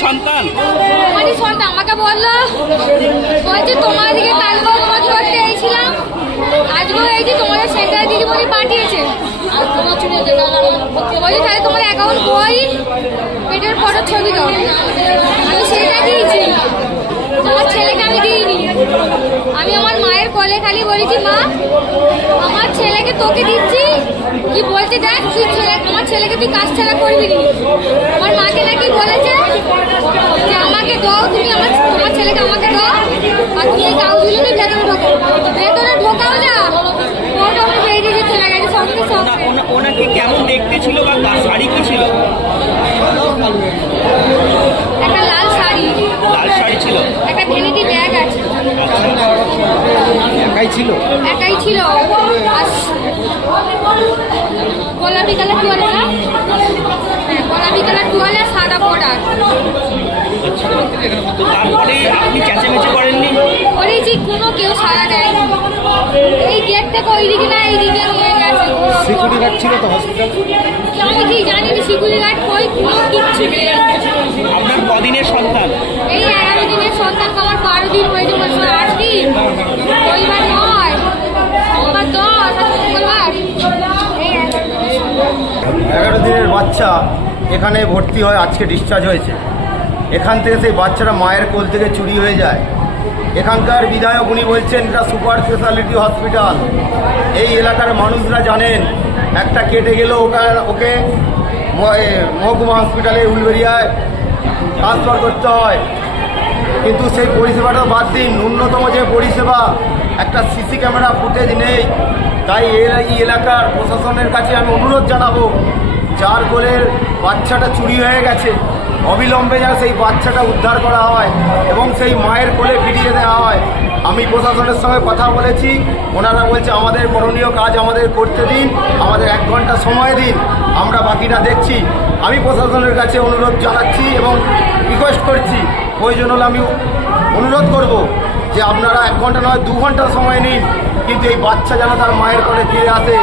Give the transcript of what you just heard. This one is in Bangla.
সন্তান? আমারই সন্তান, আমাকে বলল, বলছে তোমার দিকে কালকেও তোমার ধরতে এসেছিলাম। আজকেও এই যে তোমাদের সেন্টার দিদিমণি পাঠিয়েছে। আর তোমার ছবি বলছি, তাহলে তোমার অ্যাকাউন্ট বই, পেটের ফটো ছবি দাও। আমি সেটা দিয়েছি। আমার ছেলেকে আমি দিইনি। আমি আমার মায়ের কোলে খালি বলেছি, মা, আমার ছেলেকে তোকে দিচ্ছি। কি বলতে দেখ তুই ছেলে আমার ছেলেকে তুই কাজ ছাড়া করবি নি। আমার মাকে নাকি বলেছে যে আমাকে দাও তুমি আমার তোমার ছেলেকে আমাকে দাও আর তুমি এই কাউগুলো ভেতরে ঢোকো ভেতরে ঢোকাও না ওটা ওটা বেরিয়ে দিয়ে চলে গেছে সঙ্গে না, সঙ্গে ওনা- ওনাকে কেমন দেখতে ছিল বা তার শাড়ি কি ছিল একটা লাল শাড়ি লাল শাড়ি ছিল একটা ভ্যানিটি ব্যাগ আছে একাই ছিল? একাই ছিল। গোলাপি কালার টুয়ালে না? হ্যাঁ গোলাপি কালার টুয়ালে সাদা বর্ডার তো তারপরে আপনি চেঁচামেচি করেননি? করেছি কোনো কেউ সারা দেয় এই গেট থেকে না এই দিকে নিয়ে গেছে। সিকিউরিটি গার্ড ছিল তো হসপিটাল আমি কি জানি না সিকিউরিটি গার্ড কই কোনো কিচ্ছু নেই। আপনার কদিনের সন্তান? বাচ্চা এখানে ভর্তি হয়, আজকে ডিসচার্জ হয়েছে। এখান থেকে সেই বাচ্চারা মায়ের কোল থেকে চুরি হয়ে যায়। এখানকার বিধায়ক উনি বলছেন, এটা সুপার স্পেশালিটি হসপিটাল এই এলাকার মানুষরা জানেন, একটা কেটে গেলেও ওকে ওকে মহকুমা হসপিটালে উলবেরিয়ায় ট্রান্সফার করতে হয়। কিন্তু সেই পরিষেবাটা বাদ দিন। ন্যূনতম যে পরিষেবা, একটা সিসি ক্যামেরা ফুটেজ নেই। তাই এই এলাকার প্রশাসনের কাছে আমি অনুরোধ জানাব যার কোলের বাচ্চাটা চুরি হয়ে গেছে, অবিলম্বে যেন সেই বাচ্চাটা উদ্ধার করা হয় এবং সেই মায়ের কোলে ফিরিয়ে দেওয়া হয়। আমি প্রশাসনের সঙ্গে কথা বলেছি, ওনারা বলছে, আমাদের করণীয় কাজ আমাদের করতে দিন, আমাদের এক ঘণ্টা সময় দিন, আমরা বাকিটা দেখছি। আমি প্রশাসনের কাছে অনুরোধ জানাচ্ছি এবং রিকোয়েস্ট করছি, প্রয়োজন হলে আমি অনুরোধ করব যে আপনারা এক ঘণ্টা নয়, দু ঘণ্টা সময় নিন, কিন্তু এই বাচ্চা যেন তার মায়ের কোলে ফিরে আসে।